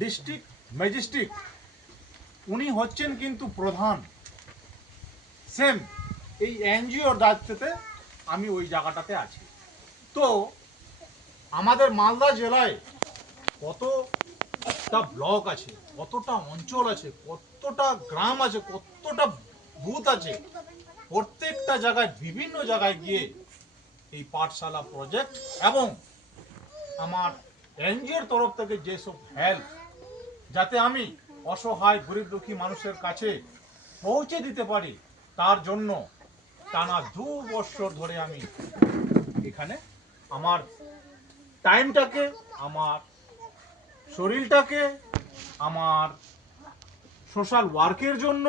District magistrate উনি হচ্ছেন কিন্তু প্রধান। সেম এই এনজিওর দায়িত্বে আমি ওই জায়গাটাতে আছি। তো আমাদের মালদা জেলায় কতটা ব্লক আছে, কতটা অঞ্চল আছে, কতটা গ্রাম আছে, কতটা বুথ আছে, প্রত্যেকটা জায়গায় বিভিন্ন জায়গায় গিয়ে এই পাঠশালা প্রজেক্ট এবং আমার এনজিওর তরফ থেকে যেসব হেল্প যাতে আমি অসহায় গরিব দুঃখী মানুষের কাছে পৌঁছে দিতে পারি, তার জন্য টানা 2 বছর ধরে আমি এখানে আমার টাইমটাকে, আমার শরীরটাকে, আমার সোশ্যাল ওয়ার্কের জন্য,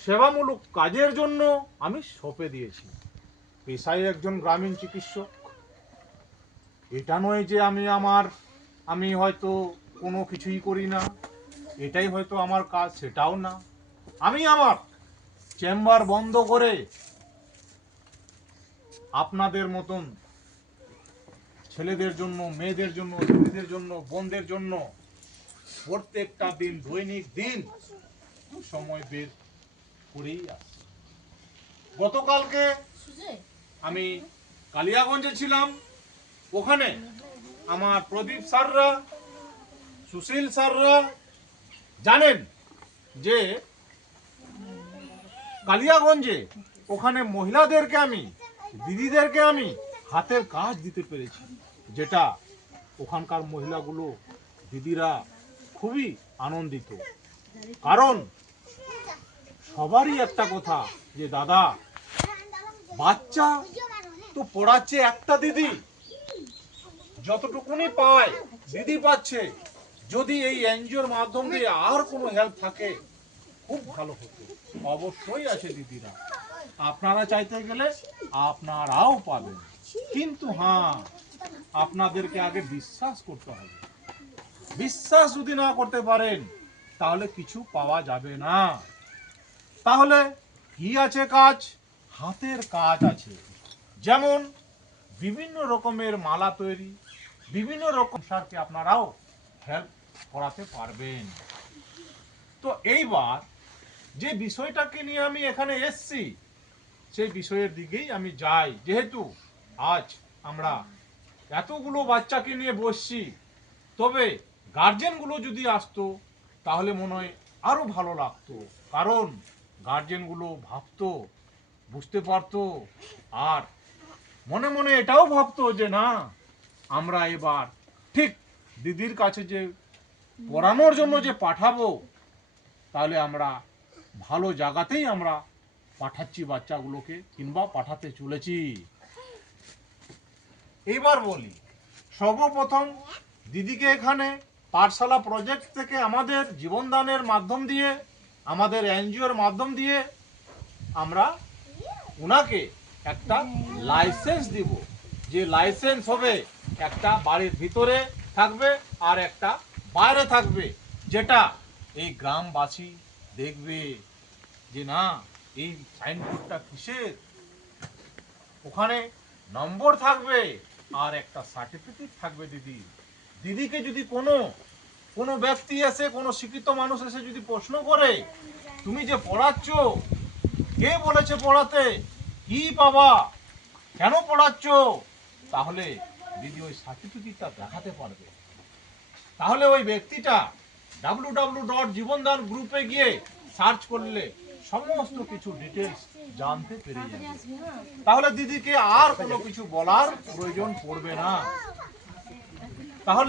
সেবামূলক কাজের জন্য আমি সঁপে দিয়েছি। পেশায় একজন গ্রামীণ চিকিৎসক। এটা নয় যে আমি হয়তো কোনো কিছুই করি না, এটাই হয়তো আমার কাজ, সেটাও না। আমি আমার চেম্বার বন্ধ করে আপনাদের মতন ছেলেদের জন্য, মেয়েদের জন্য, দিদিদের জন্য, বোনদের জন্য প্রত্যেকটা দিন, দৈনিক দিন সময় বের করেই আসছি। গতকালকে আমি কালিয়াগঞ্জে ছিলাম। ওখানে আমার প্রদীপ স্যাররা, সুশীল স্যাররা জানেন যে কালিয়াগঞ্জে ওখানে মহিলাদেরকে আমি, দিদিদেরকে আমি হাতের কাজ দিতে পেরেছি, যেটা ওখানকার মহিলাগুলো, দিদিরা খুবই আনন্দিত। কারণ সবারই একটা কথা যে দাদা, বাচ্চা তো পড়াচ্ছে একটা দিদি, যতটুকুনি পায় দিদি পাচ্ছে। যদি এই এনজিওর মাধ্যম দিয়ে আর কোনো হেল্প থাকে খুব ভালো হতো। অবশ্যই আছে দিদিরা, আপনারা চাইতে গেলে আপনারাও পাবেন, কিন্তু হ্যাঁ, আপনাদেরকে আগে বিশ্বাস করতে হবে। বিশ্বাস যদি না করতে পারেন তাহলে কিছু পাওয়া যাবে না। তাহলে কি আছে কাজ? হাতের কাজ আছে। যেমন বিভিন্ন রকমের মালা তৈরি, বিভিন্ন রকম সারকে আপনারাও হেল্প করাতে পারবেন। তো এইবার যে বিষয়টাকে নিয়ে আমি এখানে এসছি, সেই বিষয়ের দিকেই আমি যাই। যেহেতু আজ আমরা এতগুলো বাচ্চাকে নিয়ে বসছি, তবে গার্জেনগুলো যদি আসতো তাহলে মনে হয় আরো ভালো লাগতো। কারণ গার্জেনগুলো ভাবতো, বুঝতে পারতো, আর মনে মনে এটাও ভাবতো যে না, আমরা এবার ঠিক দিদির কাছে যে পড়ানোর জন্য যে পাঠাবো, তাহলে আমরা ভালো জায়গাতেই আমরা পাঠাচ্ছি বাচ্চাগুলোকে, কিংবা পাঠাতে চলেছি। এইবার বলি, সর্বপ্রথম দিদিকে এখানে পাঠশালা প্রজেক্ট থেকে আমাদের জীবনদানের মাধ্যম দিয়ে, আমাদের এনজিওর মাধ্যম দিয়ে আমরা উনাকে একটা লাইসেন্স দিব। যে লাইসেন্স হবে একটা বাড়ির ভিতরে থাকবে আর একটা বাইরে থাকবে, যেটা এই গ্রামবাসী দেখবে যে না, এই সাইনবোর্ডটা কিসের। ওখানে নম্বর থাকবে আর একটা সার্টিফিকেট থাকবে দিদি। দিদিকে যদি কোনো ব্যক্তি এসে, কোনো শিক্ষিত মানুষ এসে যদি প্রশ্ন করে তুমি যে পড়াচ্ছ, কে বলেছে পড়াতে, কি পাবা, কেন পড়াচ্ছ, তাহলে দিদি ওই সার্টিফিকেটটা দেখাতে পারবে। তাহলে ওই ব্যক্তিটা www.জীবনদান গ্রুপে গিয়ে সার্চ করলে সমস্ত কিছু ডিটেলস জানতে পেরে যাবে। তাহলে দিদিকে আর কোনো কিছু বলার প্রয়োজন পড়বে না। তাহলে